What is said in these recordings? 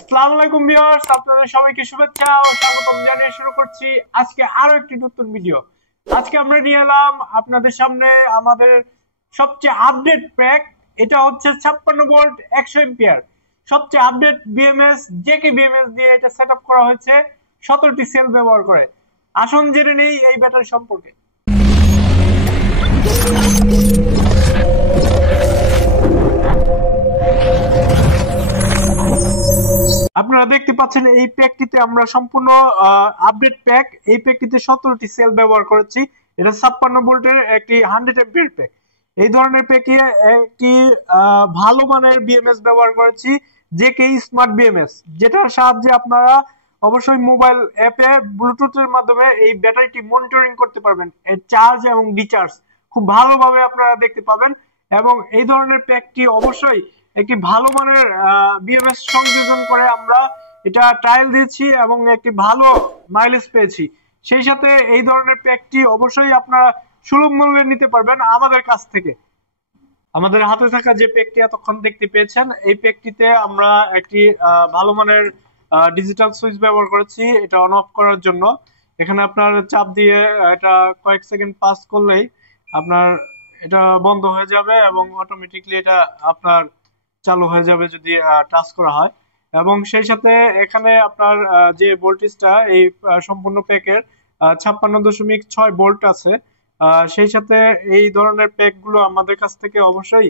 আসসালামু আলাইকুম ভিউয়ার্স, আপনাদের সবাইকে শুভেচ্ছা ও স্বাগতম জানিয়ে শুরু করছি আজকে আরো একটি নতুন ভিডিও। আজকে আমরা নিয়ে এলাম আপনাদের সামনে আমাদের সবচেয়ে আপডেট প্যাক। এটা হচ্ছে 56 ভোল্ট 100 এম্পিয়ার সবচেয়ে আপডেট বিএমএস জেকে বিএমএস দিয়ে এটা সেটআপ করা হয়েছে 17টি সেল ব্যবহার করে। আসুন জেনে নেই এই ব্যাটারি সম্পর্কে। আপনারা দেখতে পাচ্ছেন এই প্যাকটিতে আমরা সম্পূর্ণ আপডেট প্যাক। এই প্যাকটিতে 17টি সেল ব্যবহার করেছি। এটা 56 ভোল্টের একটি 100 এম্পিয়ার প্যাক। এই ধরনের প্যাকে একটি ভালো মানের বিএমএস ব্যবহার করেছি, জেকে স্মার্ট বিএমএস, যেটার সাহায্যে আপনারা অবশ্যই মোবাইল অ্যাপে ব্লুটুথের মাধ্যমে এই ব্যাটারিটি মনিটরিং করতে পারবেন। এর চার্জ এবং ডিচার্জ খুব ভালোভাবে আপনারা দেখতে পাবেন। এবং এই ধরনের প্যাকটি অবশ্যই একটি ভালো মানের বিএমএস সংযোজন করে আমরা এটা ট্রায়াল দিয়েছি এবং একটি ভালো মাইলেজ পেয়েছি। সেই সাথে এই ধরনের প্যাকটি অবশ্যই আপনারা সুলভ মূল্যে নিতে পারবেন আমাদের কাছ থেকে। আমাদের হাতে থাকা যে প্যাকটি এতক্ষণ দেখতে পেয়েছেন, এই প্যাকটিতে আমরা একটি ভালো মানের ডিজিটাল সুইচ ব্যবহার করেছি এটা অন অফ করার জন্য। এখানে আপনার চাপ দিয়ে এটা কয়েক সেকেন্ড পাস করলেই আপনার এটা বন্ধ হয়ে যাবে এবং অটোমেটিকলি এটা আপনার চালু হয়ে যাবে যদি টাচ করা হয়। এবং সেই সাথে এখানে আপনার যে ভোল্টেজটা এই সম্পূর্ণ প্যাকের 56.6 ভোল্ট আছে। সেই সাথে এই ধরনের প্যাকগুলো আমাদের কাছ থেকে অবশ্যই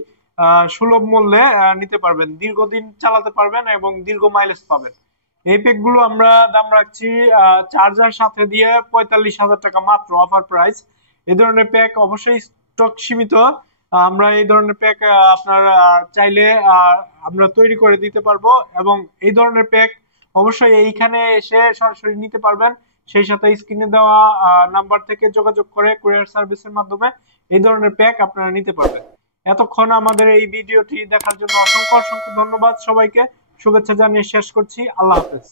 সুলভ মূল্যে নিতে পারবেন, দীর্ঘদিন চালাতে পারবেন এবং দীর্ঘ মাইলেজ পাবেন। এই প্যাকগুলো আমরা দাম রাখছি চার্জার সাথে দিয়ে 45,000 টাকা মাত্র, অফার প্রাইস। এই ধরনের প্যাক অবশ্যই স্টক সীমিত। আমরা এই ধরনের প্যাক আপনার চাইলে আমরা তৈরি করে দিতে পারবো এবং এই ধরনের প্যাক অবশ্যই এইখানে এসে সরাসরি নিতে পারবেন। সেই সাথে স্ক্রিনে দেওয়া নাম্বার থেকে যোগাযোগ করে কুরিয়ার সার্ভিসের মাধ্যমে এই ধরনের প্যাক আপনারা নিতে পারবেন। এতক্ষণ আমাদের এই ভিডিওটি দেখার জন্য অসংখ্য অসংখ্য ধন্যবাদ সবাইকে। শুভেচ্ছা জানিয়ে শেষ করছি। আল্লাহ হাফেজ।